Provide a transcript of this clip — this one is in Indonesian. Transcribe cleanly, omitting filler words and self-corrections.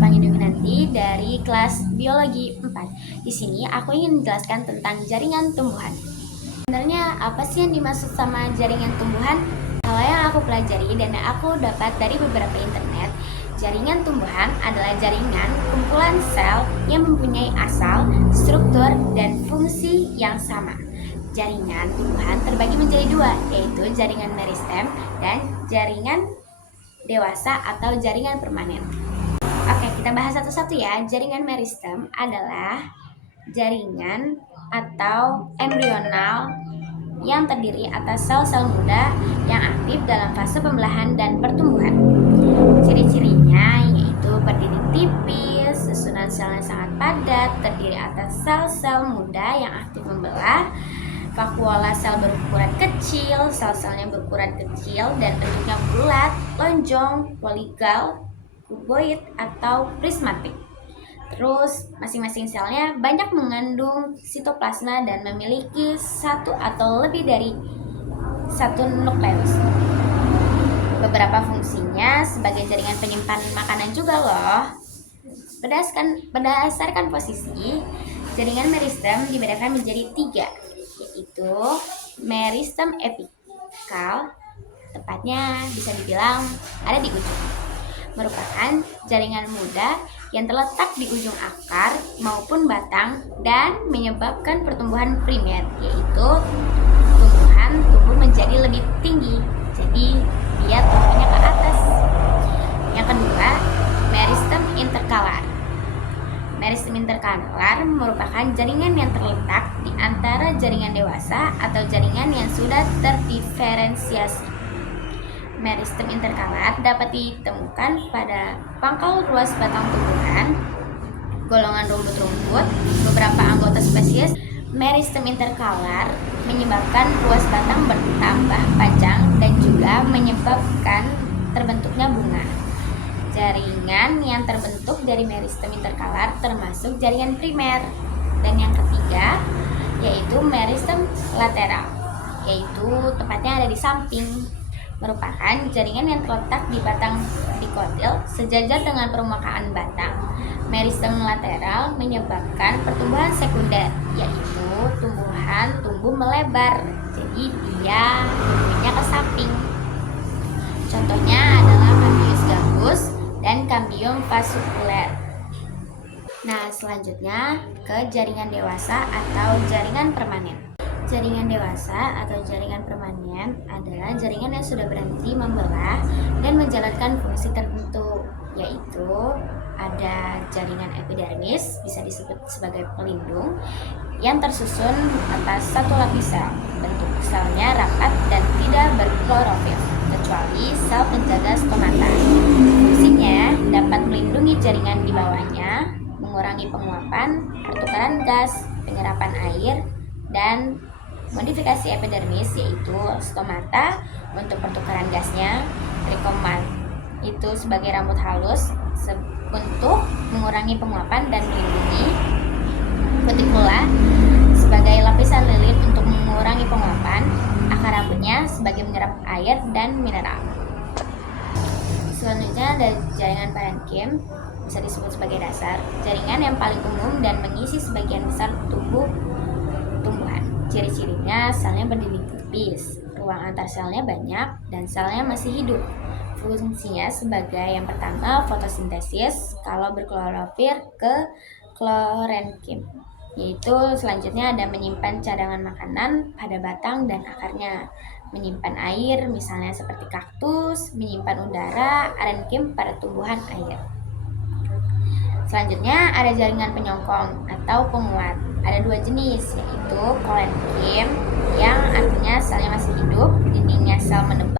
Pangindung nanti dari kelas Biologi 4. Di sini aku ingin menjelaskan tentang jaringan tumbuhan. Sebenarnya apa sih yang dimaksud sama jaringan tumbuhan? Kalau yang aku pelajari dan aku dapat dari beberapa internet, jaringan tumbuhan adalah jaringan kumpulan sel yang mempunyai asal, struktur, dan fungsi yang sama. Jaringan tumbuhan terbagi menjadi dua, yaitu jaringan meristem dan jaringan dewasa atau jaringan permanen. Oke, kita bahas satu-satu ya. Jaringan meristem adalah jaringan atau embrional yang terdiri atas sel-sel muda yang aktif dalam fase pembelahan dan pertumbuhan. Ciri-cirinya yaitu berdiri tipis, susunan selnya sangat padat, terdiri atas sel-sel muda yang aktif membelah, vakuola sel berukuran kecil, sel-selnya berukuran kecil dan bentuknya bulat, lonjong, poligal, kuboid, atau prismatik. Terus masing-masing selnya banyak mengandung sitoplasma dan memiliki satu atau lebih dari satu nukleus. Beberapa fungsinya sebagai jaringan penyimpan makanan juga loh. Berdasarkan posisi, jaringan meristem dibedakan menjadi 3, yaitu meristem epikal, tepatnya bisa dibilang ada di ujung, merupakan jaringan muda yang terletak di ujung akar maupun batang dan menyebabkan pertumbuhan primer, yaitu tumbuhan tumbuh menjadi lebih tinggi, jadi dia tumbuhnya ke atas. Yang kedua, meristem interkalar. Meristem interkalar merupakan jaringan yang terletak di antara jaringan dewasa atau jaringan yang sudah terdiferensiasi. Meristem interkalar dapat ditemukan pada pangkal ruas batang tumbuhan, golongan rumput-rumput, beberapa anggota spesies. Meristem interkalar menyebabkan ruas batang bertambah panjang dan juga menyebabkan terbentuknya bunga. Jaringan yang terbentuk dari meristem interkalar termasuk jaringan primer. Dan yang ketiga yaitu meristem lateral, yaitu tepatnya ada di samping, merupakan jaringan yang terletak di batang dikotil sejajar dengan permukaan batang. Meristem lateral menyebabkan pertumbuhan sekunder, yaitu tumbuhan tumbuh melebar, jadi dia tumbuhnya ke samping. Contohnya adalah Cambius gambus dan Cambium fasciculare. Nah, selanjutnya ke jaringan dewasa atau jaringan permanen. Jaringan dewasa atau jaringan permanen adalah jaringan yang sudah berhenti membelah dan menjalankan fungsi tertentu, yaitu ada jaringan epidermis, bisa disebut sebagai pelindung, yang tersusun atas satu lapis sel. Bentuk selnya rapat dan tidak berklorofil, kecuali sel penjaga stomata. Fungsinya dapat melindungi jaringan di bawahnya, mengurangi penguapan, pertukaran gas, penyerapan air, dan modifikasi epidermis yaitu stomata untuk pertukaran gasnya, trichomat itu sebagai rambut halus untuk mengurangi penguapan dan melindungi, cuticula sebagai lapisan lilit untuk mengurangi penguapan, akar rambutnya sebagai menyerap air dan mineral. Selanjutnya ada jaringan parenkim, bisa disebut sebagai dasar, jaringan yang paling umum dan mengisi sebagian besar tubuh tumbuhan. Ciri-cirinya selnya berdiri tipis, ruang antar selnya banyak, dan selnya masih hidup. Fungsinya sebagai yang pertama fotosintesis kalau berklorofil ke klorenkim, yaitu selanjutnya ada menyimpan cadangan makanan pada batang dan akarnya, menyimpan air misalnya seperti kaktus, menyimpan udara, arenkim pada tumbuhan air. Selanjutnya ada jaringan penyongkong atau penguat. Ada 2 jenis, yaitu kolenkim yang artinya selnya masih hidup, dindingnya sel menebal